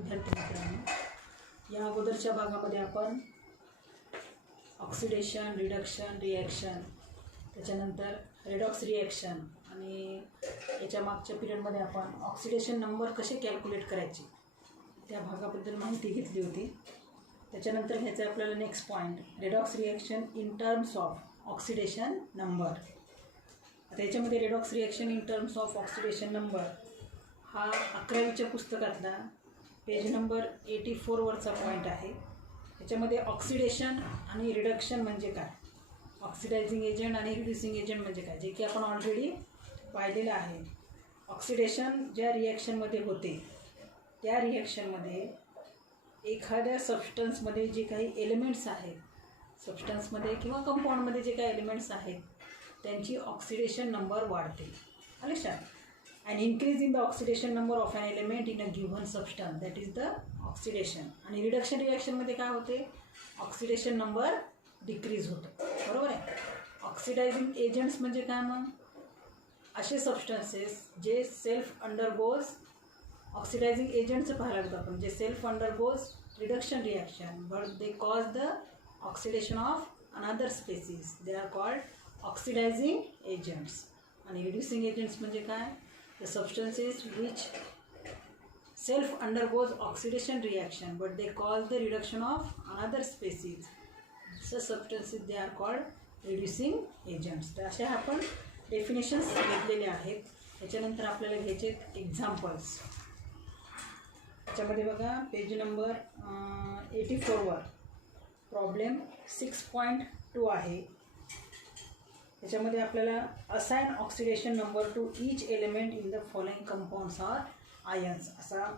विद्यार्थी मित्रांनो, या अगोदरच्या भागामध्ये आपण ऑक्सिडेशन, रिडक्शन, रिॲक्शन, त्याच्यानंतर रेडॉक्स रिॲक्शन आणि याच्या मागच्या पिरियडमध्ये आपण ऑक्सिडेशन नंबर कसे कॅल्क्युलेट करायचे त्या भागाबद्दल माहिती घेतली होती. त्याच्यानंतर ह्याचं आपल्याला next point redox reaction in terms of oxidation number. आता याच्यामध्ये redox reaction in terms of oxidation number हा 11वीच्या पुस्तकातला पेज नंबर 84वरचा पॉईंट आहे. त्याच्यामध्ये ऑक्सिडेशन आणि रिडक्शन म्हणजे काय, ऑक्सिडायझिंग एजंट आणि रिड्युसिंग एजंट म्हणजे काय, जे की आपण ऑलरेडी पाहिलेलं आहे. ऑक्सिडेशन ज्या रिॲक्शनमध्ये होते त्या रिॲक्शनमध्ये एखाद्या सबस्टन्समध्ये जे काही एलिमेंट्स आहेत, सबस्टन्समध्ये किंवा कंपाऊंडमध्ये जे काही एलिमेंट्स आहेत त्यांची ऑक्सिडेशन नंबर वाढते. लक्षात. And increase in the oxidation number of an element in a given substance, that is the oxidation. आणि रिडक्शन रिॲक्शनमध्ये काय होते, ऑक्सिडेशन नंबर डिक्रीज होतो. बरोबर आहे. ऑक्सिडायझिंग एजंट्स म्हणजे काय, मग असे सबस्टन्सेस जे सेल्फ अंडरगोज, ऑक्सिडायझिंग एजंटचं पाहायला लागतं आपण, जे self undergoes reduction reaction but they cause the oxidation of another species, they are called oxidising agents. आणि रिड्युसिंग एजंट्स म्हणजे काय, the substances which self undergoes oxidation reaction but they cause the reduction of another species, such substances they are called reducing agents. तर असे आपण definitions घेतलेले आहेत. त्याच्यानंतर आपल्याला घ्यायचे एक्झाम्पल्स. त्याच्यामध्ये बघा पेज नंबर 84वर प्रॉब्लेम 6.2 आहे. त्याच्यामध्ये आपल्याला assign oxidation number to each element in the following compounds or ions, असा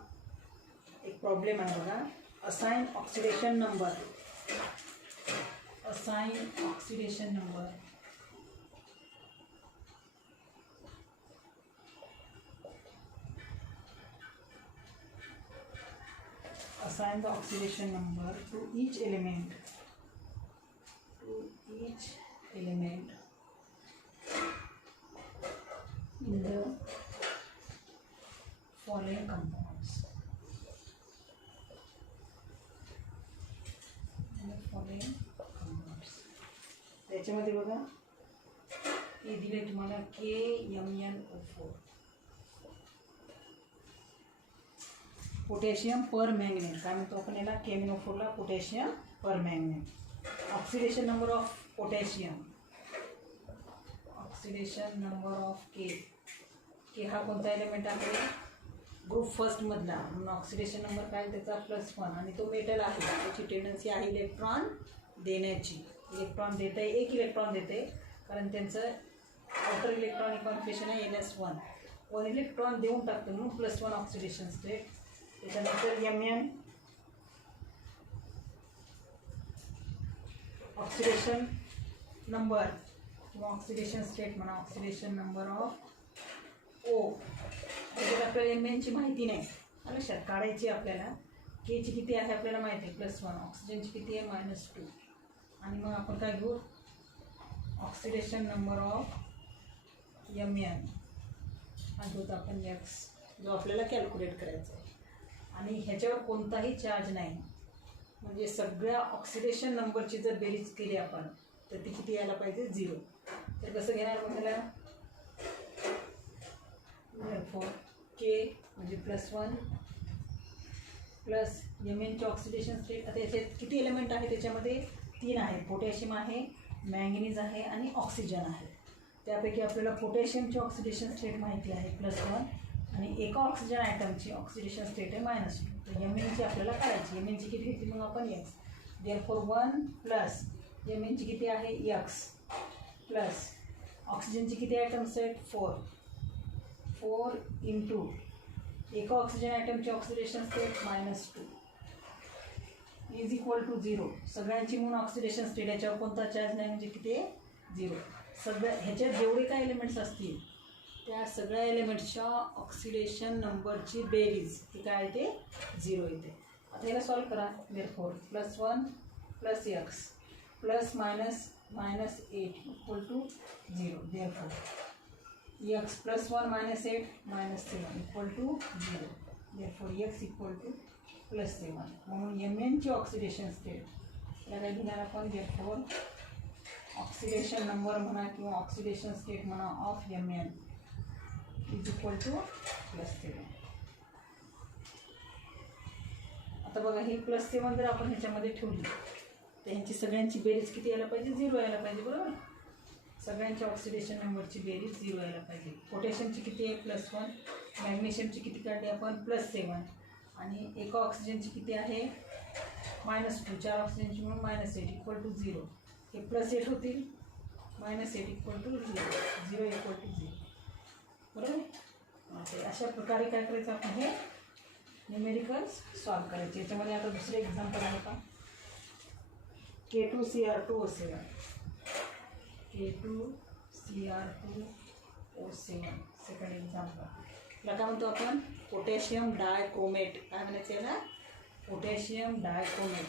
एक प्रॉब्लेम आहे बघा. Assign oxidation number, assign oxidation number assign the oxidation number to each element in the following compounds. त्याच्यामध्ये बघा हे दिले तुम्हाला KMnO4, पोटॅशियम पर मॅंगनेट. काय म्हणतो आपण याला, KMnO4ला potassium permanganate. Oxidation number of potassium, oxidation number of K हा कोणता एलिमेंट आहे, ग्रुप फर्स्टमधला, म्हणून ऑक्सिडेशन नंबर काय त्याचा +1. आणि तो मेटल आहे, त्याची टेंडन्सी आहे इलेक्ट्रॉन देण्याची. इलेक्ट्रॉन देत आहे, एक इलेक्ट्रॉन देते, कारण त्यांचं आउटर इलेक्ट्रॉनिक कॉन्फिगरेशन आहे NS1. 1 इलेक्ट्रॉन देऊन टाकतं म्हणून +1 ऑक्सिडेशन स्टेट. त्याच्यानंतर Mn ऑक्सिडेशन नंबर किंवा ऑक्सिडेशन स्टेट म्हणा, ऑक्सिडेशन नंबर ऑफ O. त्याच्यात आपल्याला Mnची माहिती नाही, लक्षात काढायची आपल्याला. Kची किती आहे आपल्याला माहिती आहे +1, ऑक्सिजनची किती आहे -2. आणि मग आपण काय घेऊ, ऑक्सिडेशन नंबर ऑफ Mn आणि तो आपण X, जो आपल्याला कॅल्क्युलेट करायचा आहे. आणि ह्याच्यावर कोणताही चार्ज नाही, म्हणजे सगळ्या ऑक्सिडेशन नंबरची जर बेरीज केली आपण तर ती किती यायला पाहिजे, 0. तर कसं घेणार मग त्याला, K म्हणजे +1 प्लस Mnची ऑक्सिडेशन स्टेट. आता याच्यात किती एलिमेंट आहे, त्याच्यामध्ये 3 आहे, पोटॅशियम आहे, मॅंगनीज आहे आणि ऑक्सिजन आहे. त्यापैकी आपल्याला पोटॅशियमची ऑक्सिडेशन स्टेट माहिती आहे +1 आणि एका ऑक्सिजन ॲटमची ऑक्सिडेशन स्टेट आहे -2. तर Mnची आपल्याला काढायची. Mnची किती घेतली मग आपण X, देअरफॉर 1 प्लस Mnची किती आहे X प्लस ऑक्सिजनची किती ॲटम्स आहेत 4 इंटू एका ऑक्सिजन ॲटमची oxidation state -2 is equal to 0. सगळ्यांची म्हणून ऑक्सिडेशन स्टेट, याच्यावर कोणता चार्ज नाही म्हणजे किती आहे 0. सगळ्या ह्याच्यात जेवढे काही एलिमेंट्स असतील त्या सगळ्या एलिमेंट्सच्या ऑक्सिडेशन नंबरची बेरीज ती काय येते 0 येते. आता याला सॉल्व करा. Therefore +1 plus X plus -8 equal to 0. Therefore x plus 1 minus 8 minus 7 equal to 0. Therefore x equal to +7. म्हणून Mnची ऑक्सिडेशन स्टेट या काय घेणार आपण देअरफॉर ऑक्सिडेशन नंबर म्हणा किंवा ऑक्सिडेशन स्टेट म्हणा of Mn is equal to +7. आता बघा हे +7 जर आपण ह्याच्यामध्ये ठेवली तर ह्यांची सगळ्यांची बेरीज किती यायला पाहिजे 0 यायला पाहिजे बरोबर. सगळ्यांच्या ऑक्सिडेशन नंबरची बेरीज 0 यायला पाहिजे. पोटॅशियमची किती आहे +1, मॅग्नेशियमची किती काढली आपण +7 आणि एका ऑक्सिजनची किती आहे -2. 4 ऑक्सिजनची म्हणून -8 इक्वल टू 0. हे +8 होतील -8 इक्वल टू 0, 0 इक्वल टू 0 बरोबर. अशा प्रकारे काय करायचं आपण हे न्यूमेरिकल्स सॉल्व करायचे. याच्यामध्ये आता दुसरे एक्झाम्पल आहे का K2Cr2O7 K2Cr2O7 सेकंड एक्झाम्पल. याला काय म्हणतो आपण पोटॅशियम डायक्रोमेट. काय म्हणायचं याला पोटॅशियम डायक्रोमेट.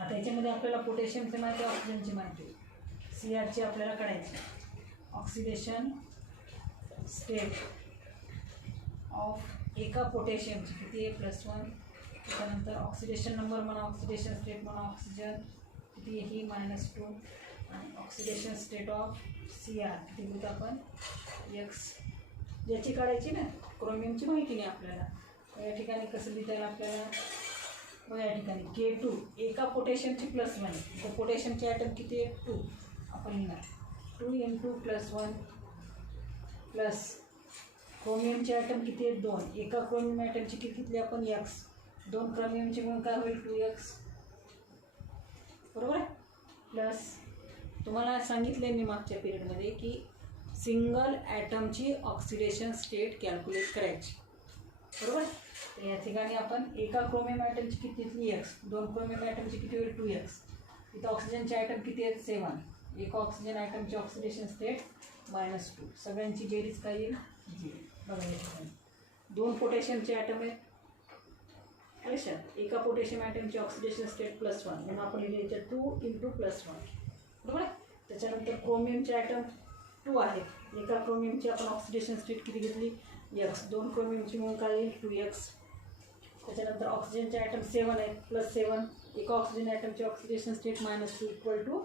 आता याच्यामध्ये आपल्याला पोटॅशियमची माहिती आहे ऑक्सिजनची माहिती आहे. Cr ची आपल्याला काढायची. ऑक्सिडेशन स्टेट ऑफ एका पोटॅशियमची किती आहे +1. त्याच्यानंतर ऑक्सिडेशन नंबर म्हणा ऑक्सिडेशन स्टेट म्हणा ऑक्सिजन किती आहे ही -2 आणि ऑक्सिडेशन स्टेट ऑफ Cr किती बोलतो आपण एक्स. ज्याची काढायची ना क्रोमियमची माहिती नाही आपल्याला. या ठिकाणी कसं लिहिता येईल आपल्याला बघा. या ठिकाणी K2 एका पोटॅशियमची +1 तर पोटॅशियमचे ॲटम किती आहे 2. आपण लिहिणार 2 × +1 प्लस क्रोमियमचे ॲटम किती आहेत 2. एका क्रोमियम ॲटमची किती घेतली आपण x. 2 क्रोमियमचे म्हणून काय होईल 2x बरोबर आहे. प्लस तुम्हाला सांगितले मी मागच्या पिरियडमध्ये की सिंगल ॲटमची ऑक्सिडेशन स्टेट कॅल्क्युलेट करायची बरोबर. तर या ठिकाणी आपण एका क्रोमियम ॲटमची किती घेतली x. 2 क्रोमियम ॲटमची किती होईल 2x. इथं ऑक्सिजनचे ॲटम किती आहेत 7. एका ऑक्सिजन ॲटमची ऑक्सिडेशन स्टेट -2. सगळ्यांची बेरीज काय येईल 0. बघा या ठिकाणी 2 पोटॅशियमचे ॲटम आहेत लक्षात. एका पोटॅशियम ॲटमची ऑक्सिडेशन स्टेट +1 म्हणून आपण लिहिले याच्यात 2 × +1 बरोबर आहे. त्याच्यानंतर क्रोमियमचे ॲटम 2 आहेत. एका क्रोमियमची आपण ऑक्सिडेशन स्टेट किती घेतली x. 2 क्रोमियमची म्हणून काय येईल 2x. त्याच्यानंतर ऑक्सिजनचे ॲटम 7 आहेत +7. एका ऑक्सिजन ॲटमची oxidation state -2 equal to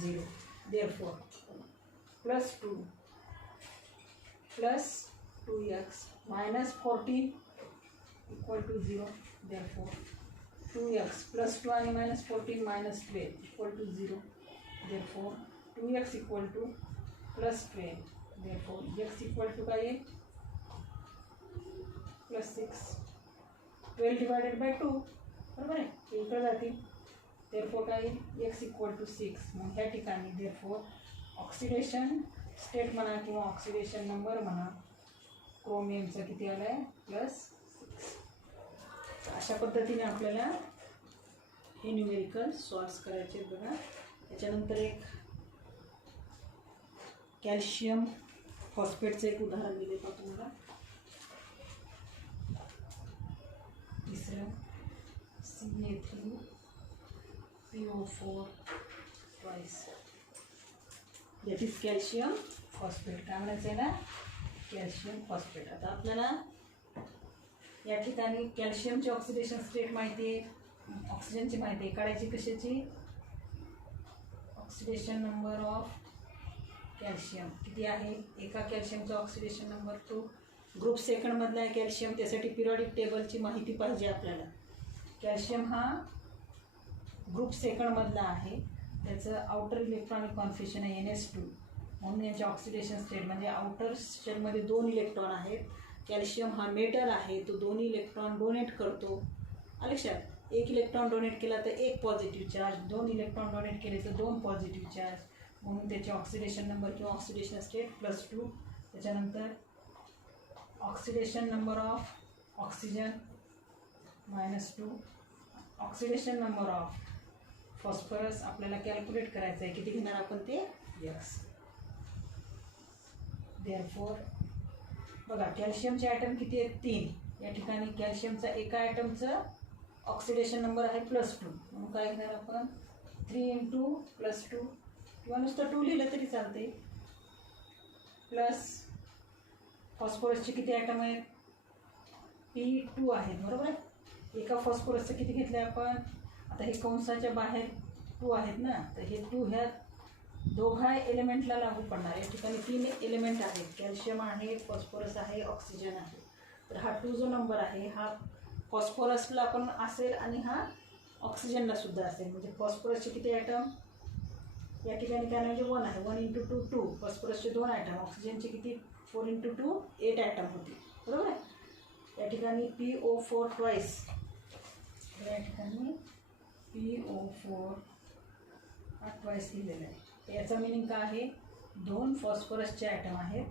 0. Therefore +2 + 2x -14 equal to 0. Therefore 2x +2 आणि -14 -12 equal to 0. Therefore 2x equal to +12. Therefore x equal to काय आहे +6. 12 डिवायडेड बाय 2 बरोबर आहे. इकडे जातील. देअरफॉर काय x इक्वल टू 6. मग ह्या ठिकाणी देअरफॉर ऑक्सिडेशन स्टेट म्हणा किंवा ऑक्सिडेशन नंबर म्हणा क्रोमियमचा किती आला आहे +6. अशा पद्धतीने आपल्याला हे न्यूमेरिकल सॉल्व्ह करायचे आहेत बघा. त्याच्यानंतर एक कॅल्शियम फॉस्फेटचं एक उदाहरण दिले का तुम्हाला. तिसरं CA3PO4 twice that is calcium phosphate. काय म्हणायचं आहे ना कॅल्शियम फॉस्फेट. आता आपल्याला या ठिकाणी कॅल्शियमची ऑक्सिडेशन स्टेट माहिती आहे ऑक्सिजनची माहिती आहे. काढायची कशाची ऑक्सिडेशन नंबर ऑफ कॅल्शियम किती आहे. एका कॅल्शियमचा ऑक्सिडेशन नंबर 2. ग्रुप सेकंडमधला आहे कॅल्शियम. त्यासाठी पिरियॉडिक टेबलची माहिती पाहिजे आपल्याला. कॅल्शियम हा ग्रुप सेकंडमधला आहे. त्याचं आउटर इलेक्ट्रॉनिक कॉन्फिगरेशन आहे NS2 म्हणून याच्या ऑक्सिडेशन स्टेट म्हणजे आउटर शेलमध्ये 2 इलेक्ट्रॉन आहेत. कॅल्शियम हा मेटल आहे तो 2 इलेक्ट्रॉन डोनेट करतो. लक्षात. 1 इलेक्ट्रॉन डोनेट केला तर 1 पॉझिटिव्ह चार्ज. 2 इलेक्ट्रॉन डोनेट केले तर 2 पॉझिटिव्ह चार्ज. म्हणून त्याचे ऑक्सिडेशन नंबर किंवा ऑक्सिडेशन स्टेट +2. त्याच्यानंतर oxidation number of oxygen -2. Oxidation number of phosphorus आपल्याला कॅल्क्युलेट करायचं आहे. किती घेणार आपण ते x. देअरफॉर बघा कॅल्शियमचे ॲटम किती आहेत 3. या ठिकाणी कॅल्शियमचा एका ॲटमचं ऑक्सिडेशन नंबर आहे +2 म्हणून काय घेणार आपण 3 × +2 किंवा नुसतं 2 लिहिलं तरी चालते. प्लस फॉस्फरसचे किती ॲटम आहेत P2 आहेत, बरोबर आहे. एका फॉस्फरसचं किती घेतले आपण? आता हे कंसाच्या बाहेर 2 आहेत ना, तर हे 2 ह्या दोघा एलिमेंटला लागू पडणार. या ठिकाणी 3 एलिमेंट आहेत, कॅल्शियम आहे, फॉस्फरस आहे, ऑक्सिजन आहे. तर हा 2 जो नंबर आहे हा फॉस्फरसला पण असेल आणि हा ऑक्सिजनला सुद्धा असेल. म्हणजे फॉस्फरसचे किती ॲटम या ठिकाणी काय म्हणजे 1 आहे. 1 × 2 2. फॉस्फरसचे 2 ॲटम, ऑक्सिजनचे किती 4 × 2 8 ॲटम होते, बरोबर आहे. या ठिकाणी PO4 ट्वाईस, या ठिकाणी PO4 हा ट्वाईस लिहिलेला आहे. तर याचा मिनिंग काय आहे? 2 फॉस्फरसचे ॲटम आहेत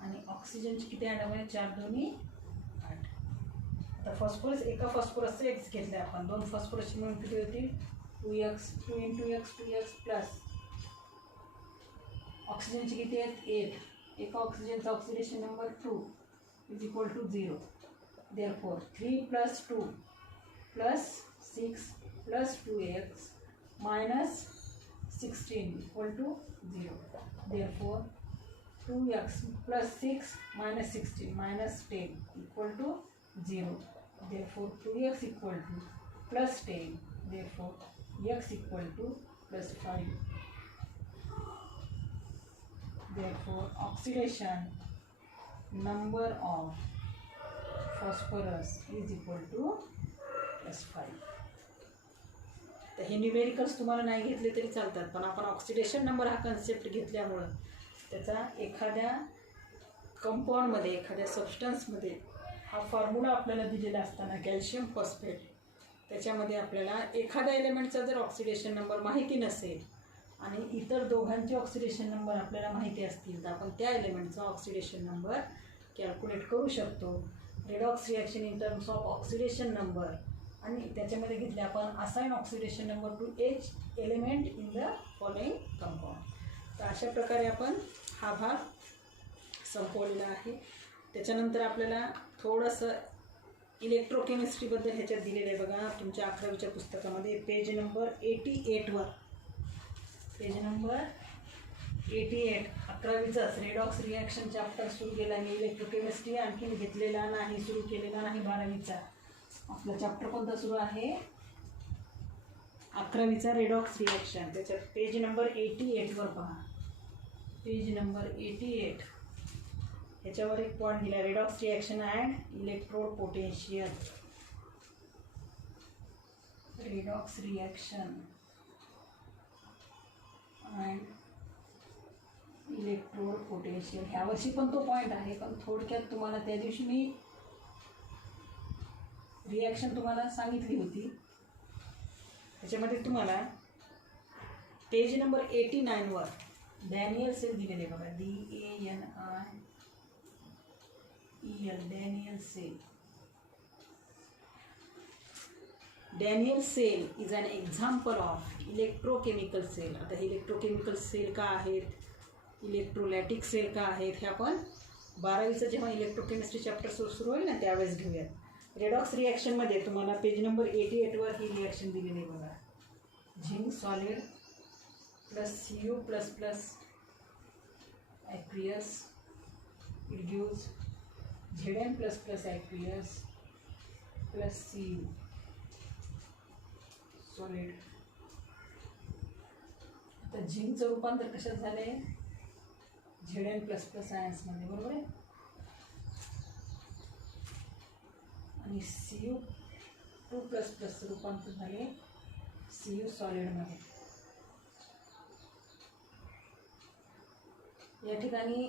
आणि ऑक्सिजनचे किती ॲटम आहे? 4 2 8. आता फॉस्फरस, एका फॉस्फरसचे एक्स घेतले आपण, 2 फॉस्फरसची मिळून किती होतील? 2x 2 × x 2x प्लस ऑक्सिजनचे किती आहेत? 8. एका ऑक्सिजनचा oxidation number 2 = 0. Therefore 3 + 2 + 6 + 2x - 16 = 0. Therefore 2x + 6 - 16 - 10 = 0. Therefore 2x = +10. Therefore x = +5. Therefore oxidation number of phosphorus is equal to +5. तर हे न्यूमेरिकल्स तुम्हाला नाही घेतले तरी चालतात, पण आपण ऑक्सिडेशन नंबर हा कन्सेप्ट घेतल्यामुळं त्याचा एखाद्या कंपाऊंडमध्ये, एखाद्या सबस्टन्समध्ये हा फॉर्म्युला आपल्याला दिलेला असताना कॅल्शियम फॉस्फेट, त्याच्यामध्ये आपल्याला एखाद्या एलिमेंटचा जर ऑक्सिडेशन नंबर माहिती नसेल आणि इतर दोघांचे ऑक्सिडेशन नंबर आपल्याला माहिती असतील तर आपण त्या एलिमेंटचा ऑक्सिडेशन नंबर कॅल्क्युलेट करू शकतो. Redox reaction in terms of oxidation number, आणि त्याच्यामध्ये घेतले आपण assign oxidation number to H element in the following compound. तर अशा प्रकारे आपण हा भाग संपवलेला आहे. त्याच्यानंतर आपल्याला थोडंसं इलेक्ट्रोकेमिस्ट्रीबद्दल ह्याच्यात दिलेलं आहे बघा, तुमच्या 11वीच्या पुस्तकामध्ये पेज नंबर 88वर, पेज नंबर 88, 11वीचाच रेडॉक्स रिॲक्शन चॅप्टर सुरू केला. मी इलेक्ट्रोकेमिस्ट्री आणखी घेतलेला नाही, सुरू केलेला नाही. 12वीचा आपला चॅप्टर कोणता सुरू आहे? 11वीचा रेडॉक्स रिॲक्शन. त्याच्यात पेज नंबर 88वर पहा, पेज नंबर 88. ह्याच्यावर एक पॉईंट दिला, redox reaction and electrode potential. Redox reaction and electrode potential, ह्यावर्षी पण तो पॉईंट आहे, पण थोडक्यात तुम्हाला त्या दिवशी मी रिॲक्शन तुम्हाला सांगितली होती. त्याच्यामध्ये तुम्हाला पेज नंबर 89वर डॅनियल सेल दिलेले बघा, DANIEL, Daniell cell. Daniell cell is an example of electrochemical cell. आता हे इलेक्ट्रोकेमिकल सेल का आहेत, इलेक्ट्रोलॅटिक सेल का आहेत, हे आपण 12वीचं जेव्हा इलेक्ट्रोकेमिस्ट्री चॅप्टर सुरू होईल ना त्यावेळेस घेऊयात. रेडॉक्स रिॲक्शनमध्ये तुम्हाला पेज नंबर 88वर ही रिॲक्शन दिलेली आहे बघा. Zinc solid plus Cu++ aqueous, it gives Zn++ aqueous plus Cu solid. आता झिंकचं रूपांतर कशात झालं आहे? Zn++ आयन्समध्ये, बरोबर आहे. आणि Cu2++ रूपांतर झाले Cu सॉलिडमध्ये. या ठिकाणी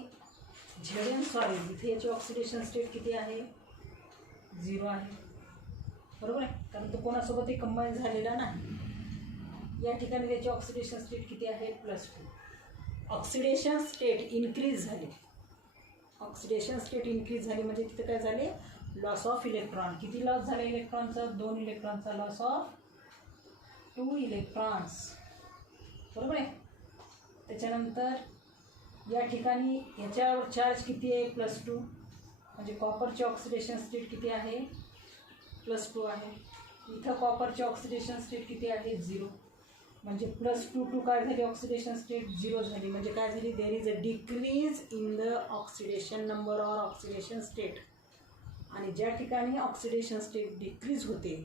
Zn सॉलिड, इथे याची ऑक्सिडेशन स्टेट किती आहे? 0 आहे, बरोबर आहे, कारण तो कोणासोबतही कंबाईन झालेला नाही. या ठिकाणी त्याची ऑक्सिडेशन स्टेट किती आहे? +2. ऑक्सिडेशन स्टेट इन्क्रीज झाली, ऑक्सिडेशन स्टेट इन्क्रीज झाली म्हणजे तिथे काय झाले? Loss of electron. किती लॉस झाले इलेक्ट्रॉनचा? 2 इलेक्ट्रॉनचा लॉस ऑफ 2 इलेक्ट्रॉन्स, बरोबर आहे. त्याच्यानंतर या ठिकाणी याच्यावर चार्ज किती आहे? +2, म्हणजे कॉपरची ऑक्सिडेशन स्टेट किती आहे? +2 आहे. इथं कॉपरची ऑक्सिडेशन स्टेट किती आहे? 0, म्हणजे +2 टू काय झाली? ऑक्सिडेशन स्टेट 0 झाली, म्हणजे काय झाली? देर is a decrease in the oxidation number or oxidation state. आणि ज्या ठिकाणी ऑक्सिडेशन स्टेट डिक्रीज होते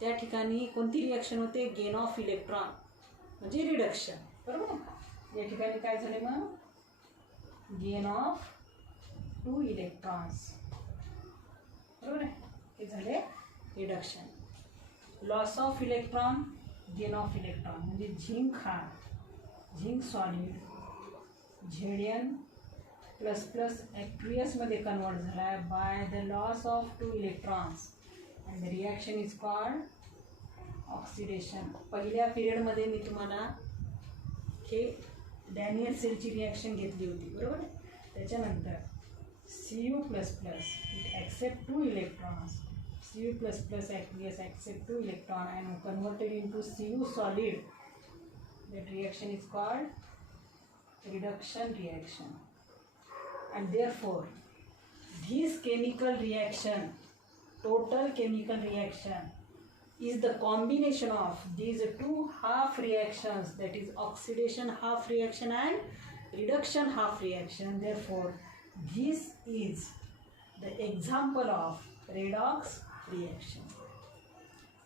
त्या ठिकाणी कोणती रिॲक्शन होते? गेन ऑफ इलेक्ट्रॉन म्हणजे रिडक्शन. बरोबर आहे. या ठिकाणी काय झाले मग? Gain of 2 electrons. बरोबर आहे. हे झाले reduction. Loss of electron, gain of electron म्हणजे zinc solid Zn plus plus ॲक्वियसमध्ये कन्वर्ट झाला आहे by the loss of 2 electrons and the reaction is called oxidation. पहिल्या पिरियडमध्ये मी तुम्हाला हे डॅनियल सेलची रिॲक्शन घेतली होती. बरोबर आहे. त्याच्यानंतर Cu++ it accept 2 electrons. Cu++ aqueous accept 2 electron and converted into Cu solid. That reaction is called reduction reaction. And therefore, this chemical reaction, total chemical reaction, is the combination of these two half reactions, that is oxidation half reaction and reduction half reaction. Therefore, this is the example of redox reaction.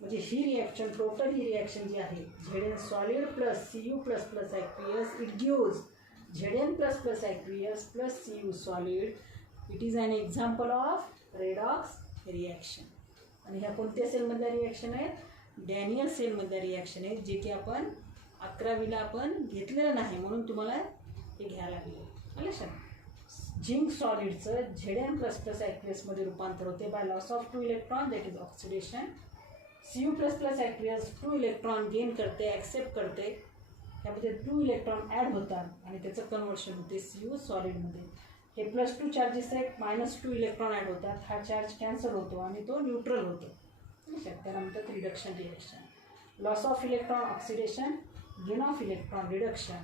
म्हणजे ही reaction, total ही reaction जी आहे Zn solid plus Cu++ aqueous, it gives Zn++ aqueous plus Cu solid. It is an example of redox reaction. आणि ह्या कोणत्या सेलमधल्या reaction आहेत? डॅनियल सेलमधल्या रिॲक्शन आहेत, जे की आपण 11वीला आपण घेतलेलं नाही म्हणून तुम्हाला हे घ्यायला लागले. लक्षात. झिंक सॉलिडचं Zn++ ॲक्वियसमध्ये रूपांतर होते by loss of 2 electron, that is oxidation. Cu++ aqueous 2 electron gain करते, ॲक्सेप्ट करते, त्यामध्ये 2 इलेक्ट्रॉन ॲड होतात आणि त्याचं कन्वर्शन होते Cu सॉलिडमध्ये. हे +2 चार्जेस आहेत, -2 इलेक्ट्रॉन ॲड होतात, हा चार्ज कॅन्सल होतो आणि तो न्यूट्रल होतो. त्याला म्हणतात reduction reaction. Loss of electron oxidation, gain of electron reduction.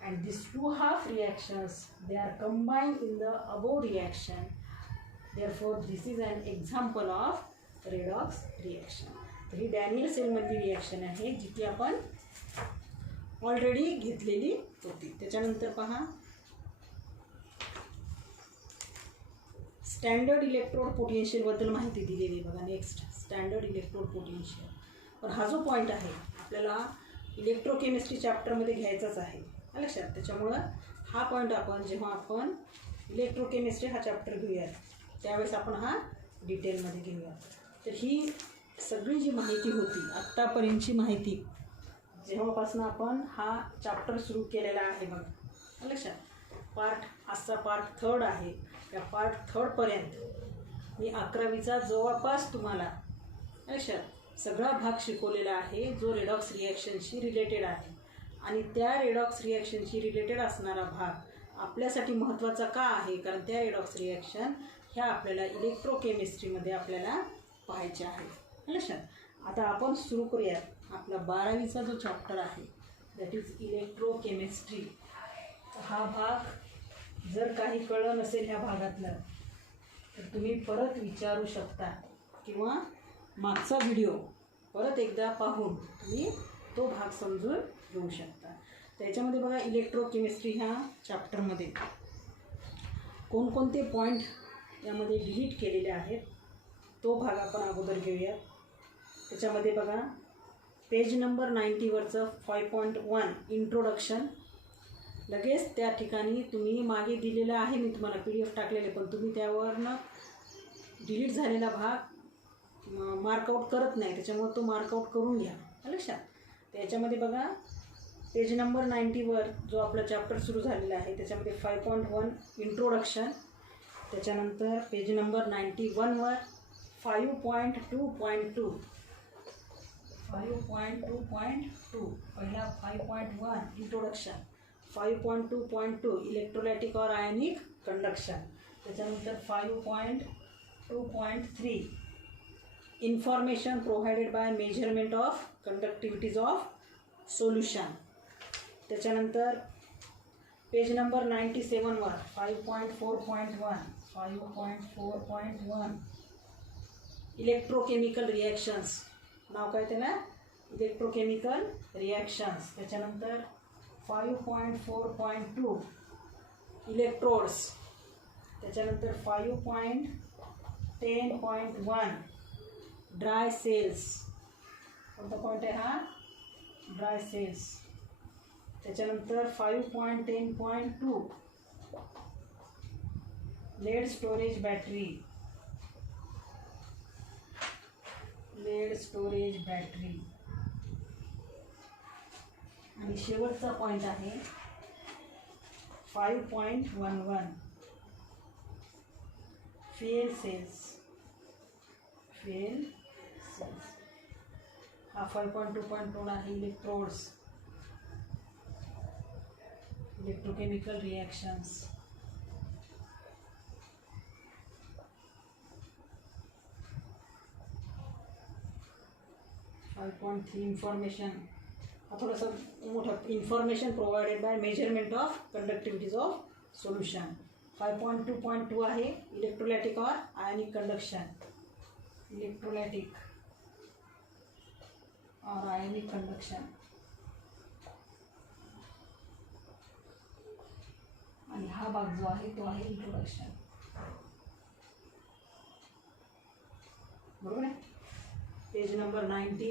And these two half reactions, they are combined in the above reaction. Therefore, this is an example of redox reaction. तर ही Daniel सेलमधली reaction आहे जी की आपण already घेतलेली होती. त्याच्यानंतर पहा standard electrode पोटेन्शियलबद्दल माहिती दिलेली बघा. Next standard electrode potential. पण हा जो पॉईंट आहे आपल्याला इलेक्ट्रोकेमिस्ट्री चॅप्टरमध्ये घ्यायचाच आहे. लक्षात. त्याच्यामुळं हा पॉईंट आपण जेव्हा आपण इलेक्ट्रोकेमिस्ट्री हा चॅप्टर घेऊयात त्यावेळेस आपण हा डिटेलमध्ये घेऊयात. तर ही सगळी जी माहिती होती आत्तापर्यंतची माहिती, जेव्हापासून आपण हा चॅप्टर सुरू केलेला आहे बघा. लक्षात. आजचा पार्ट 3 आहे. या पार्ट 3पर्यंत मी 11वीचा जवळपास तुम्हाला लक्षात सगळा भाग शिकवलेला आहे जो रेडॉक्स रिॲक्शनशी रिलेटेड आहे. आणि त्या रेडॉक्स रिॲक्शनशी रिलेटेड असणारा भाग आपल्यासाठी महत्त्वाचा का आहे? कारण त्या रेडॉक्स रिॲक्शन ह्या आपल्याला इलेक्ट्रोकेमिस्ट्रीमध्ये आपल्याला पाहायच्या आहे. लक्षात. आता आपण सुरू करूयात आपला 12वीचा जो चॅप्टर आहे दॅट इज इलेक्ट्रोकेमिस्ट्री. हा भाग जर काही कळलं नसेल ह्या भागातलं तर तुम्ही परत विचारू शकता किंवा मागचा व्हिडिओ परत एकदा पाहून तुम्ही तो भाग समजून घेऊ शकता. त्याच्यामध्ये बघा इलेक्ट्रोकेमिस्ट्री ह्या चॅप्टरमध्ये कोणकोणते पॉईंट यामध्ये डिलीट केलेले आहेत तो भाग आपण अगोदर घेऊयात. त्याच्यामध्ये बघा पेज नंबर 90वरचं 5.1 इंट्रोडक्शन. लगेच त्या ठिकाणी तुम्ही मागे दिलेलं आहे, मी तुम्हाला PDF टाकलेले, पण तुम्ही त्यावरनं डिलीट झालेला भाग मार्कआउट करत नाही, त्याच्यामुळे तो मार्कआउट करून घ्या. लक्षात. त्याच्यामध्ये बघा पेज नंबर 90वर जो आपला चॅप्टर सुरू झालेला आहे त्याच्यामध्ये 5.1 इंट्रोडक्शन. त्याच्यानंतर पेज नंबर 91वर 5.2.2 पहिला 5.1 इंट्रोडक्शन, 5.2.2 इलेक्ट्रोलायटिक और आयनिक कंडक्शन. त्याच्यानंतर 5.2.3 information provided by measurement of conductivities of solution. त्याच्यानंतर पेज नंबर 97वर 5.4.1 इलेक्ट्रोकेमिकल रिॲक्शन्स. नाव काय त्याला? Electrochemical reactions. त्याच्यानंतर 5.4.2 इलेक्ट्रोड्स. त्याच्यानंतर 5.4.3 10.1 ड्राय सेल्स. कोणता पॉईंट आहे हा? Dry cells. त्याच्यानंतर 5.10.2 lead storage battery. Lead storage battery. आणि शेवटचा पॉईंट आहे 5.11 फ्युएल सेल्स. Fuel cells. हा 5.2.2 आहे इलेक्ट्रोड्स. Electrochemical reactions. इन्फॉर्मेशन. हा थोडासा मोठा. Information provided by measurement of conductivities of solution. 5.2.2 आहे इलेक्ट्रोलायटिक और आयनिक कंडक्शन. इलेक्ट्रोलायटिक और आयनिक कंडक्शन. आणि हा भाग जो आहे तो आहे इंट्रोडक्शन. बरोबर आहे. पेज नंबर 90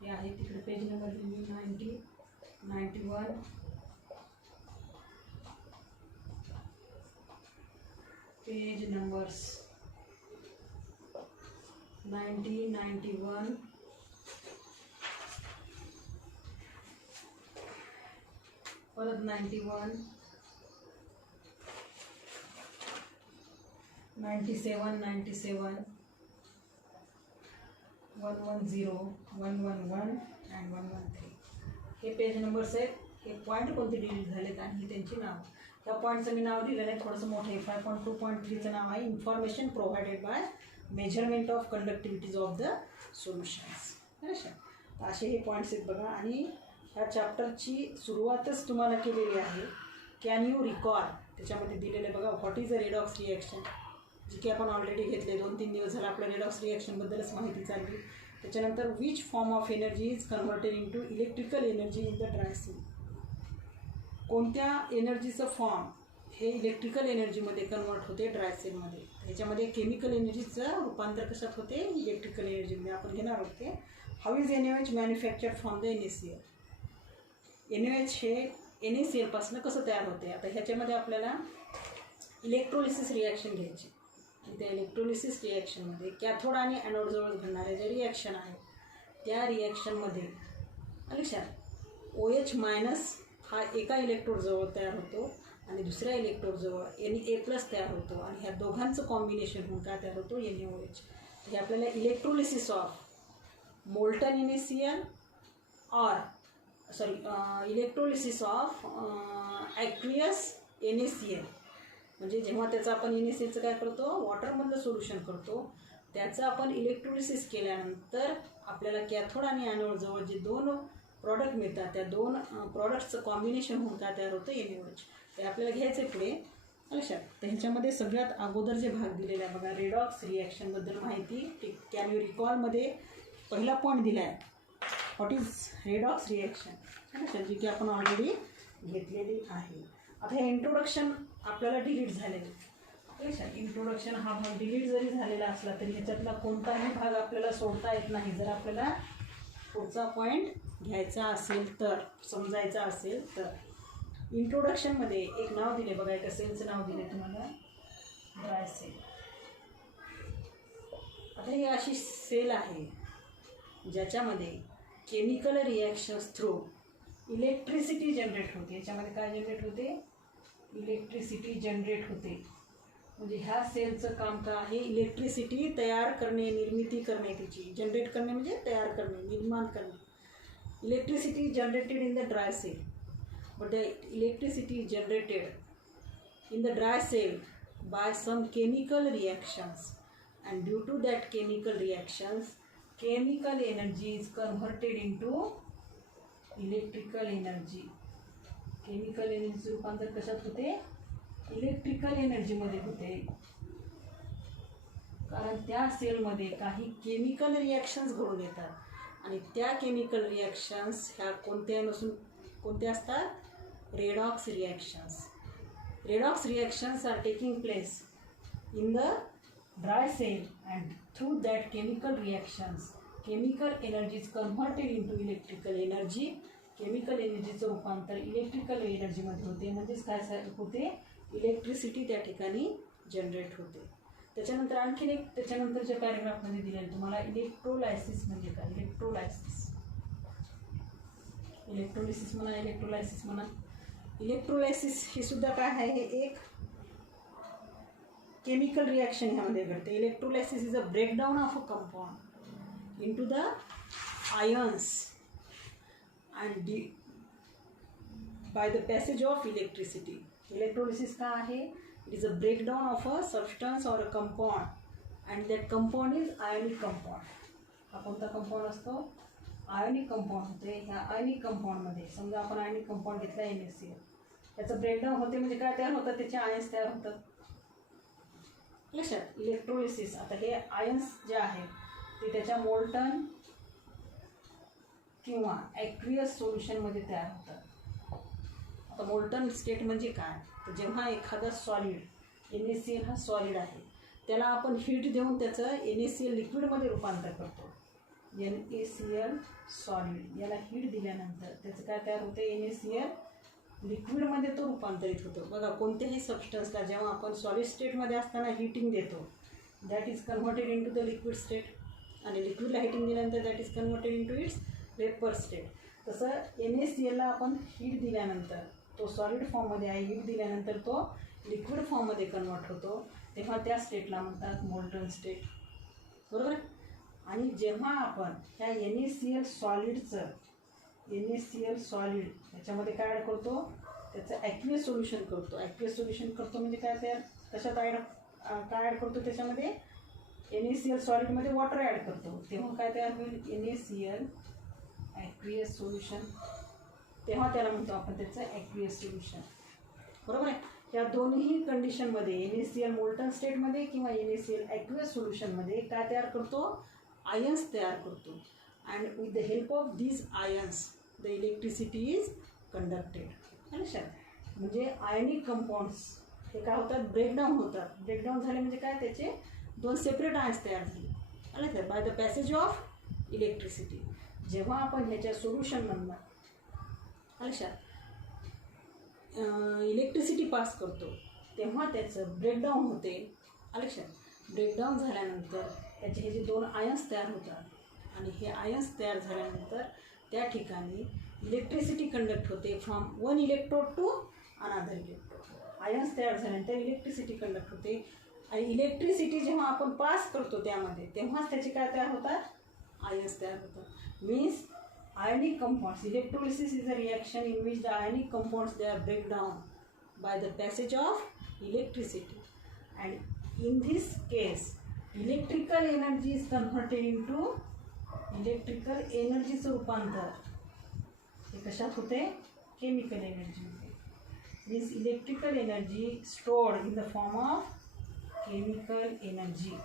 हे आहे. तिकडे पेज नंबर 90, 91, पेज नंबर्स 90, 91, परत 91, 97, 97, 110, 111 अँड 113 हे पेज नंबर्स आहेत. हे पॉईंट कोणते डिलीट झालेत आणि त्यांची नाव. त्या पॉईंटचं मी नाव दिलेलं आहे थोडंसं मोठं आहे. 5.2.3चं नाव आहे information provided by measurement of conductivities of the solutions. अच्छा, असे हे पॉईंट्स आहेत बघा. आणि ह्या चॅप्टरची सुरुवातच तुम्हाला केलेली आहे. कॅन यू रिकॉल त्याच्यामध्ये दिलेलं आहे बघा. What is a redox reaction, जी की आपण ऑलरेडी घेतले. 2-3 दिवस झाला आपल्या रेडॉक्स रिॲक्शनबद्दलच माहिती चालली. त्याच्यानंतर which form of energy is converted into electrical energy in the dry cell. कोणत्या एनर्जीचं फॉर्म हे इलेक्ट्रिकल एनर्जीमध्ये कन्वर्ट होते ड्राय सेलमध्ये. ह्याच्यामध्ये केमिकल एनर्जीचं रूपांतर कशात होते? इलेक्ट्रिकल एनर्जीमध्ये आपण घेणार आहोत ते. How is NaOH manufactured from the NaCl. NaOH हे NaClपासून कसं तयार होते? आता ह्याच्यामध्ये आपल्याला इलेक्ट्रोलिसिस रिॲक्शन घ्यायची. त्या इलेक्ट्रोलिसिस रिॲक्शनमध्ये कॅथोड आणि ॲनोडजवळ घडणाऱ्या ज्या रिॲक्शन आहेत त्या रिॲक्शनमध्ये लक्षात OH मायनस हा एका इलेक्ट्रोडजवळ तयार होतो आणि दुसऱ्या इलेक्ट्रोडजवळ Na+ तयार होतो. आणि ह्या दोघांचं कॉम्बिनेशन होऊन काय तयार होतो? NaOH. हे आपल्याला electrolysis of molten NaCl electrolysis of aqueous NaCl. म्हणजे जेव्हा त्याचं आपण NaClचं काय करतो? वॉटरमधलं सोल्युशन करतो. त्याचं आपण इलेक्ट्रोलिसिस केल्यानंतर आपल्याला कॅथोड आणि ॲनोडजवळ जे 2 प्रॉडक्ट मिळतात त्या 2 प्रॉडक्टचं कॉम्बिनेशन होऊन काय तयार होतं? NaOH. ते आपल्याला घ्यायचं पुढे लक्षात. तर ह्याच्यामध्ये सगळ्यात अगोदर जे भाग दिलेला आहे बघा रेडॉक्स रिॲक्शनबद्दल माहिती. कॅन यू रिकॉलमध्ये पहिला पॉईंट दिला आहे व्हॉट इज रेडॉक्स रिॲक्शन लक्षात, जी की आपण ऑलरेडी घेतलेली आहे. आता हे इंट्रोडक्शन आपल्याला डिलीट झालेलं लक्षात. इंट्रोडक्शन हा भाग डिलीट जरी झालेला असला तरी ह्याच्यातला कोणताही भाग आपल्याला सोडता येत नाही. जर आपल्याला पुढचा पॉईंट घ्यायचा असेल तर, समजायचा असेल तर. इंट्रोडक्शनमध्ये एक नाव दिले बघा. एका सेलचं नाव दिले तुम्हाला ड्राय सेल. आता ही अशी सेल आहे ज्याच्यामध्ये chemical reactions through electricity generate होते. याच्यामध्ये काय जनरेट होते? इलेक्ट्रिसिटी जनरेट होते. म्हणजे ह्या सेलचं काम काय आहे? इलेक्ट्रिसिटी तयार करणे, निर्मिती करणे. त्याची जनरेट करणे म्हणजे तयार करणे, निर्माण करणे. Electricity generated in the dry cell. But the electricity generated in the dry cell by some chemical reactions, and due to that chemical reactions chemical energy is converted into electrical energy. Chemical एनर्जीचं रूपांतर कशात होते? Electrical एनर्जीमध्ये होते. कारण त्या सेलमध्ये काही chemical reactions घडून येतात आणि त्या केमिकल रिॲक्शन्स ह्या कोणत्या असतात? Redox reactions. Redox reactions are taking place in the dry cell, and through that chemical reactions chemical energy is converted into electrical energy. Chemical एनर्जीचं रूपांतर इलेक्ट्रिकल एनर्जीमध्ये होते, म्हणजेच काय होते, इलेक्ट्रिसिटी त्या ठिकाणी जनरेट होते. त्याच्यानंतर आणखीन एक त्याच्यानंतरच्या पॅरेग्राफमध्ये दिलेलं तुम्हाला इलेक्ट्रोलायसिस म्हणजे काय. इलेक्ट्रोलिसिस म्हणा, इलेक्ट्रोलायसिस म्हणा. इलेक्ट्रोलायसिस ही सुद्धा काय आहे, हे एक केमिकल रिॲक्शन ह्यामध्ये घडते. Electrolysis is a breakdown of a compound into the ions and by the passage of electricity. Electrolysis का आहे, it is a breakdown of a substance or a compound and that compound is ionic compound. हा कोणता compound असतो, ionic compound होते. ह्या ionic कंपाऊंडमध्ये समजा आपण ionic compound घेतला NaCl, त्याचं ब्रेकडाऊन होते म्हणजे काय तयार होतात, त्याचे आयन्स तयार होतात. लक्षात. इलेक्ट्रोलिसिस, आता हे आयन्स जे आहेत ते त्याच्या मोल्टन किंवा ॲक्वियस सोल्युशनमध्ये तयार होतात. आता मोल्टन स्टेट म्हणजे काय, तर जेव्हा एखादा सॉलिड, NaCl हा सॉलिड आहे, त्याला आपण हीट देऊन त्याचं NaCl लिक्विडमध्ये रूपांतर करतो. NaCl सॉलिड याला हीट दिल्यानंतर त्याचं काय तयार होतं, NaCl लिक्विडमध्ये तो रूपांतरित होतो. बघा, कोणत्याही सबस्टन्सला जेव्हा आपण सॉलिड स्टेटमध्ये असताना हीटिंग देतो, that is converted into the liquid state, आणि लिक्विडला हीटिंग दिल्यानंतर that is converted into its vapour state. तसं NaClला आपण हीट दिल्यानंतर तो सॉलिड फॉर्ममध्ये आहे, हीट दिल्यानंतर तो लिक्विड फॉर्ममध्ये कन्वर्ट होतो, तेव्हा त्या स्टेटला म्हणतात मोल्टन स्टेट. बरोबर. आणि जेव्हा आपण ह्या NaCl सॉलिड याच्यामध्ये काय ॲड करतो, त्याचं ॲक्वियस सोल्युशन करतो. ॲक्वियस सोल्युशन करतो म्हणजे काय, त्या कशात काय ॲड करतो, त्याच्यामध्ये NaCl सॉलिडमध्ये वॉटर ॲड करतो, तेव्हा काय तयार होईल, NaCl ॲक्वियस सोल्युशन. तेव्हा त्याला म्हणतो आपण त्याचं ॲक्वियस सोल्युशन. बरोबर आहे. या दोन्ही कंडिशनमध्ये NaCl मोल्टन स्टेटमध्ये किंवा NaCl ॲक्वियस सोल्युशनमध्ये काय तयार करतो, आयन्स तयार करतो. And with the help of these ions the electricity is conducted. लक्षात. म्हणजे आयनिक कंपाऊंड्स हे काय होतात, ब्रेकडाऊन होतात. ब्रेकडाऊन झाले म्हणजे काय, त्याचे दोन सेपरेट आयन्स तयार झाले. लक्षात. By the passage of electricity. जेव्हा आपण ह्याच्या सोल्युशनमधनं लक्षात इलेक्ट्रिसिटी पास करतो, तेव्हा त्याचं ब्रेकडाऊन होते. लक्षात. ब्रेकडाऊन झाल्यानंतर त्याचे हे जे दोन आयन्स तयार होतात, आणि हे आयन्स तयार झाल्यानंतर त्या ठिकाणी इलेक्ट्रिसिटी कंडक्ट होते from one electrode to another electrode. Ions तयार झाल्यानंतर इलेक्ट्रिसिटी कंडक्ट होते, आणि इलेक्ट्रिसिटी जेव्हा आपण पास करतो त्यामध्ये, तेव्हाच त्याचे काय तयार होतात, आयन्स तयार होतात. Means ionic compounds. Electrolysis is a reaction in which the ionic compounds they are break down by the passage of electricity, and in this case electrical energy is converted into electrical energy चं रूपांतर हे कशात होते, chemical energy मध्ये. This electrical energy stored in the form of chemical energy.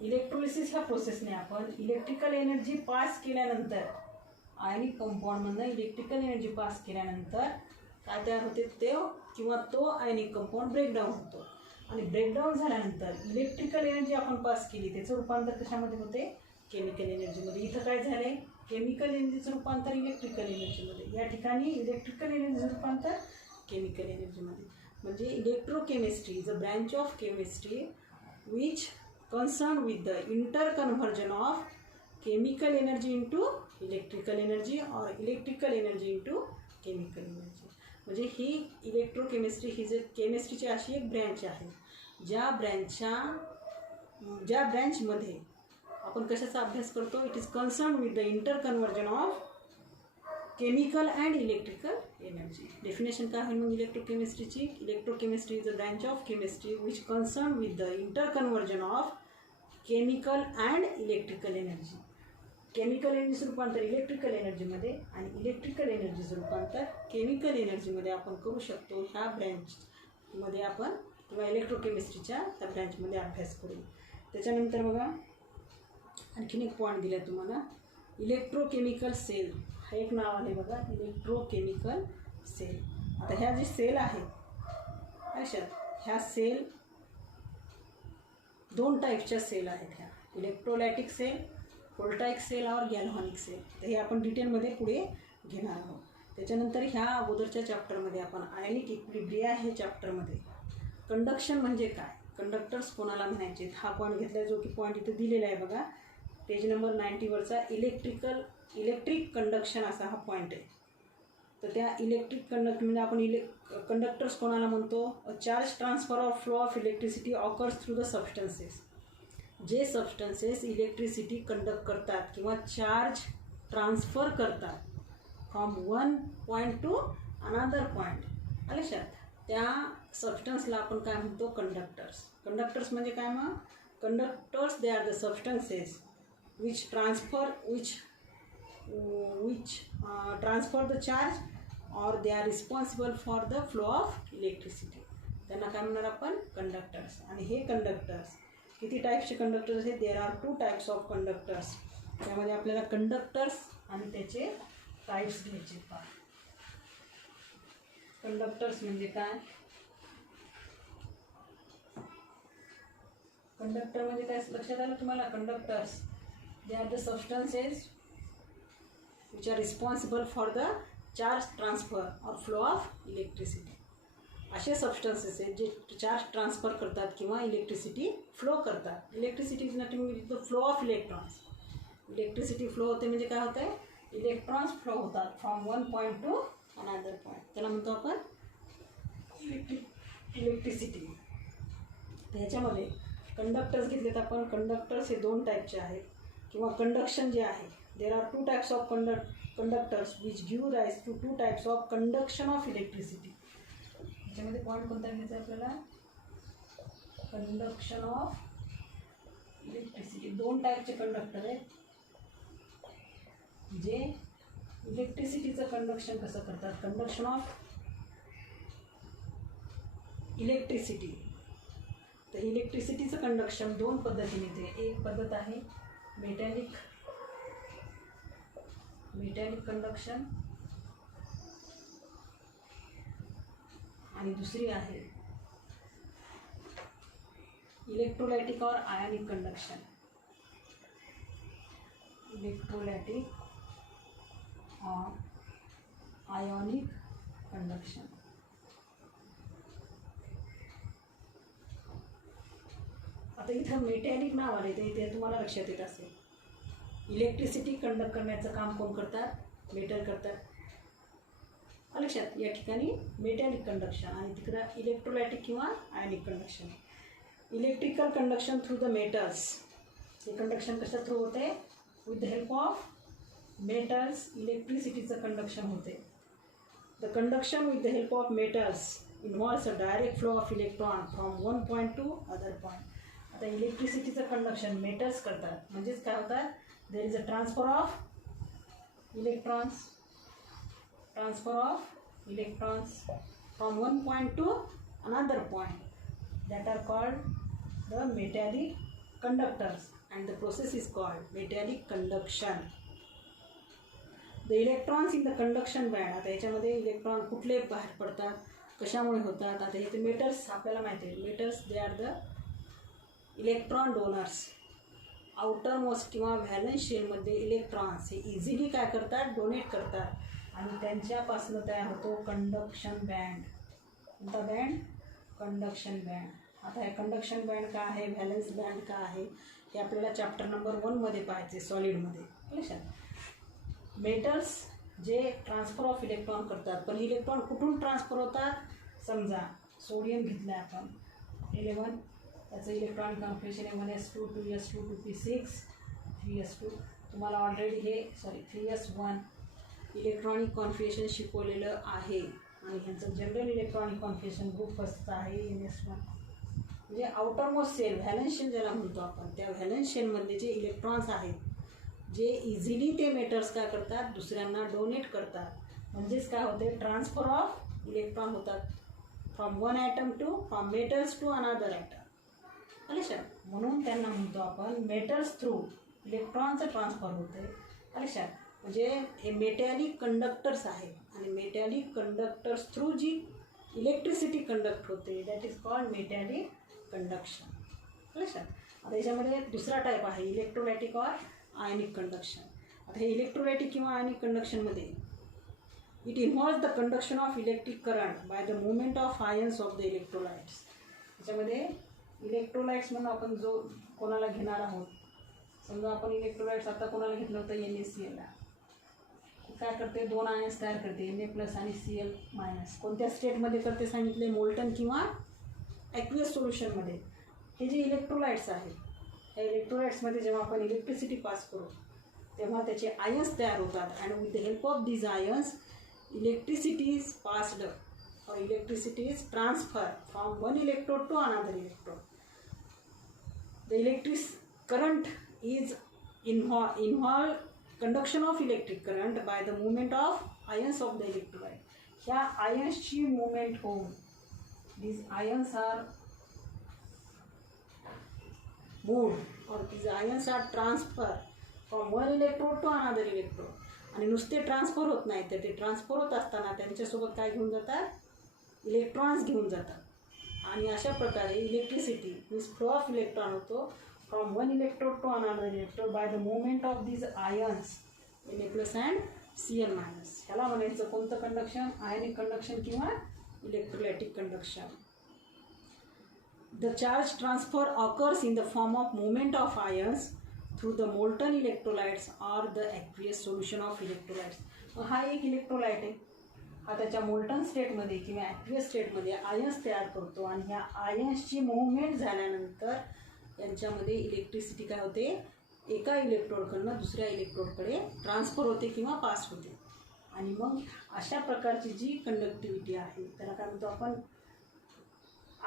Electrolysis ह्या प्रोसेसने आपण electrical energy pass केल्यानंतर, आयनिक कंपाऊंडमधनं electrical energy pass केल्यानंतर काय तयार होते, ते किंवा तो आयनिक कंपाऊंड ब्रेकडाऊन होतो. आणि ब्रेकडाऊन झाल्यानंतर इलेक्ट्रिकल एनर्जी आपण पास केली, त्याचं रूपांतर कशामध्ये होते, केमिकल एनर्जीमध्ये. इथं काय झाले, केमिकल एनर्जीचं रूपांतर इलेक्ट्रिकल एनर्जीमध्ये. या ठिकाणी इलेक्ट्रिकल एनर्जीचं रूपांतर केमिकल एनर्जीमध्ये. म्हणजे electrochemistry is a branch of chemistry which concerned with the interconversion of chemical energy into electrical energy or electrical energy into chemical energy. म्हणजे ही इलेक्ट्रोकेमिस्ट्री ही जे केमिस्ट्रीची अशी एक ब्रँच आहे, ज्या ब्रँचमध्ये आपण कशाचा अभ्यास करतो, it is concern with the interconversion of chemical and electrical energy. Definition काय होईल मग इलेक्ट्रोकेमिस्ट्रीची, electrochemistry is a branch of chemistry which concern with the interconversion of chemical and electrical energy. Chemical एनर्जीचं रूपांतर इलेक्ट्रिकल एनर्जीमध्ये आणि इलेक्ट्रिकल एनर्जीचं रूपांतर chemical एनर्जीमध्ये आपण करू शकतो. ह्या ब्रँचमध्ये आपण किंवा इलेक्ट्रोकेमिस्ट्रीच्या त्या ब्रँचमध्ये अभ्यास करू. त्याच्यानंतर बघा आणखीन एक पॉईंट दिला आहे तुम्हाला, इलेक्ट्रोकेमिकल सेल हा एक नाव आहे बघा, इलेक्ट्रोकेमिकल सेल. आता ह्या जे सेल आहेत, अशा ह्या सेल दोन टाईपच्या सेल आहेत ह्या, इलेक्ट्रोलायटिक सेल, व्होल्टाईक सेल और गॅल्व्हॅनिक सेल. तर हे आपण डिटेलमध्ये पुढे घेणार आहोत. त्याच्यानंतर ह्या अगोदरच्या चॅप्टरमध्ये आपण आयनिक इक्विलिब्रिया हे चॅप्टरमध्ये कंडक्शन म्हणजे काय, कंडक्टर्स कोणाला म्हणायचे हा पॉईंट घेतला, जो की पॉईंट इथे दिलेला आहे बघा पेज नंबर 90वरचा. इलेक्ट्रिक कंडक्शन असा हा पॉईंट आहे. तर त्या इलेक्ट्रिक म्हणजे आपण कंडक्टर्स कोणाला म्हणतो, charge transfer of flow of electricity occurs through the substances. जे सबस्टन्सेस इलेक्ट्रिसिटी कंडक्ट करतात किंवा चार्ज ट्रान्सफर करतात from one point to another point, आले लक्षात, त्या सबस्टन्सला आपण काय म्हणतो, कंडक्टर्स. कंडक्टर्स म्हणजे काय मग, conductors they are the substances which transfer the charge और they are responsible for the flow of electricity. त्यांना काय म्हणणार आपण, कंडक्टर्स. आणि हे कंडक्टर्स किती टाईप्सचे कंडक्टर्स आहेत, देर आर 2 टाईप्स ऑफ कंडक्टर्स. त्यामध्ये आपल्याला कंडक्टर्स आणि त्याचे टाईप्स घ्यायचे. कंडक्टर्स म्हणजे काय, कंडक्टर म्हणजे काय लक्षात आलं तुम्हाला, conductors they are the substances which are responsible for the charge transfer और फ्लो ऑफ इलेक्ट्रिसिटी. असे सबस्टन्सेस आहेत जे चार्ज ट्रान्सफर करतात किंवा इलेक्ट्रिसिटी फ्लो करतात. Electricity is nothing the flow of electrons. Electricity flow होते म्हणजे काय होतं आहे, इलेक्ट्रॉन्स फ्लो होतात from one point to another point, त्याला म्हणतो आपण इलेक्ट्रिसिटी. ह्याच्यामध्ये कंडक्टर्स घेतलेत आपण. कंडक्टर्स हे 2 टाईपचे आहेत किंवा कंडक्शन जे आहे, there are 2 types of conductors which give rise to 2 types of conduction of electricity. त्याच्यामध्ये पॉईंट कोणता घ्यायचा आहे आपल्याला, कंडक्शन ऑफ इलेक्ट्रिसिटी. 2 टाईपचे कंडक्टर आहेत जे इलेक्ट्रिसिटीचं कंडक्शन कसं करतात, कंडक्शन ऑफ इलेक्ट्रिसिटी. तर इलेक्ट्रिसिटीचं कंडक्शन 2 पद्धतीने येते. एक पद्धत आहे मेटॅलिक कंडक्शन आणि दुसरी आहे इलेक्ट्रोलाइटिक और आयनिक कंडक्शन. इलेक्ट्रोलाइटिक और आयोनिक कंडक्शन. आता इथं मेटॅलिक नाव आले तर इथे तुम्हाला लक्षात येत असेल, इलेक्ट्रिसिटी कंडक्ट करण्याचं काम कोण करतात, मेटल करतात. लक्षात, या ठिकाणी मेटॅलिक कंडक्शन आणि तिकडं इलेक्ट्रोलाइटिक किंवा ionic conduction. Electrical conduction through the metals. हे कंडक्शन कशा थ्रू होते, with the help of metals इलेक्ट्रिसिटीचं कंडक्शन होते. The conduction with the help of metals involves a direct flow of electron from one point to other point. आता इलेक्ट्रिसिटीचं conduction metals करतात, म्हणजेच काय होतात, there is a transfer of electrons from one point to another point, that are called the metallic conductors, and the process is called metallic conduction. The electrons in the conduction band. आता याच्यामध्ये electron कुठले बाहेर पडतात, कशामुळे होतात. आता हे metals आपल्याला माहिती आहे, metals they are the electron donors. Outer most किंवा व्हॅलन्स शेलमध्ये इलेक्ट्रॉन्स हे इझिली काय करतात, डोनेट करतात आणि त्यांच्यापासून तयार होतो कंडक्शन बँड. कोणता बँड, कंडक्शन बँड. आता हे कंडक्शन बँड का आहे, व्हॅलन्स बँड का आहे, हे आपल्याला चॅप्टर नंबर 1मध्ये पाहायचे, सॉलिडमध्ये. लक्षात, मेटल्स जे ट्रान्सफर ऑफ इलेक्ट्रॉन करतात, पण इलेक्ट्रॉन कुठून ट्रान्सफर होतात, समजा सोडियम घेतलं आहे आपण 11, त्याचं इलेक्ट्रॉनिक कॉन्फिगरेशन आहे 1s2 2s2 2p6 3s2. तुम्हाला ऑलरेडी हे 3s1 इलेक्ट्रॉनिक कॉन्फिगरेशन शिकवलेलं आहे आणि ह्यांचं general electronic configuration group first आहे NS1. म्हणजे outer most shell, valence shell ज्याला म्हणतो आपण, त्या व्हॅलन्स शेलमधले जे इलेक्ट्रॉन्स आहेत, जे इझिली ते मेटल्स काय करतात, दुसऱ्यांना डोनेट करतात. म्हणजेच काय होते, ट्रान्सफर ऑफ इलेक्ट्रॉन होतात from one atom to, from metals to another atom. लक्षात, म्हणून त्यांना म्हणतो आपण मेटल्स थ्रू इलेक्ट्रॉनचं ट्रान्सफर होते. लक्षात, म्हणजे हे मेटॅलिक कंडक्टर्स आहेत आणि मेटॅलिक कंडक्टर्स थ्रू जी इलेक्ट्रिसिटी कंडक्ट होते, that is called metallic conduction. लक्षात. आता याच्यामध्ये दुसरा टाईप आहे इलेक्ट्रोलायटिक ऑर आयनिक कंडक्शन. आता हे इलेक्ट्रोलायटिक किंवा आयनिक कंडक्शनमध्ये it involves the conduction of electric current by the movement of ions of the electrolytes. त्याच्यामध्ये इलेक्ट्रोलाइट्स म्हणून आपण जो कोणाला घेणार आहोत, समजा आपण इलेक्ट्रोलाइट्स आता कोणाला घेतलं होतं NaCl ला, काय करते, 2 आयन्स तयार करते, Na+ आणि Cl-. कोणत्या स्टेटमध्ये करते सांगितले, मोल्टन किंवा ॲक्वियस सोल्युशनमध्ये. हे जे इलेक्ट्रोलाइट्स आहेत, या इलेक्ट्रोलाइट्समध्ये जेव्हा आपण इलेक्ट्रिसिटी पास करू तेव्हा त्याचे आयन्स तयार होतात. And with the help of these ions electricity is passed or electricity is transferred from one electrode to another electrode. The electric current is involve conduction of electric current by the movement of ions of the electrolyte. ह्या आयन्सची movement होऊन these ions are moved or these ions are transferred from one electrode to another electrode. आणि नुसते transfer होत नाही तर ते transfer होत असताना त्यांच्यासोबत काय घेऊन जातात, इलेक्ट्रॉन्स घेऊन जातात. आणि अशा प्रकारे electricity means flow of electron होतो from one electrode to another electrode by the movement of these ions Na+ and Cl-. ह्याला म्हणायचं कोणतं कंडक्शन, आयनिक कंडक्शन किंवा electrolytic conduction. The charge transfer occurs in the form of movement of ions through the molten electrolytes or the aqueous solution of electrolytes. हा एक electrolyte आहे, हा त्याच्या molten स्टेटमध्ये किंवा ॲक्वियस स्टेटमध्ये आयन्स तयार करतो आणि ह्या आयन्सची मूवमेंट झाल्यानंतर यांच्यामध्ये इलेक्ट्रिसिटी काय होते, एका इलेक्ट्रोडकडनं दुसऱ्या इलेक्ट्रोडकडे ट्रान्सफर होते किंवा पास होते. आणि मग अशा प्रकारची जी कंडक्टिव्हिटी आहे त्याला काय म्हणतो आपण,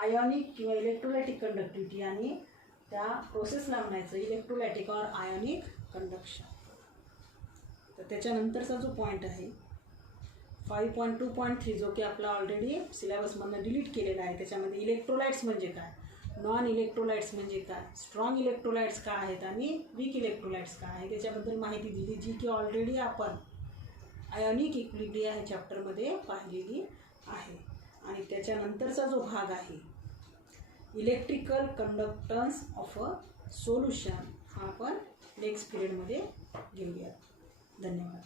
आयोनिक किंवा इलेक्ट्रोलायटिक कंडक्टिव्हिटी. आणि त्या प्रोसेसला म्हणायचं इलेक्ट्रोलायटिक ऑर आयोनिक कंडक्शन. तर त्याच्यानंतरचा जो पॉईंट आहे 5.2.3 जो की आपला ऑलरेडी सिलेबसमधनं डिलीट केलेला आहे, त्याच्यामध्ये इलेक्ट्रोलाइट्स म्हणजे काय, नॉन इलेक्ट्रोलाइट्स म्हणजे काय, स्ट्रॉंग इलेक्ट्रोलाइट्स काय आहेत आणि वीक इलेक्ट्रोलाइट्स काय आहे त्याच्याबद्दल माहिती दिली, जी की ऑलरेडी आपण आयोनिक इक्विलिब्रियम ह्या चॅप्टरमध्ये पाहिलेली आहे. आणि त्याच्यानंतरचा जो भाग आहे electrical conductance of a solution हा आपण नेक्स्ट पिरियडमध्ये घेऊया. धन्यवाद.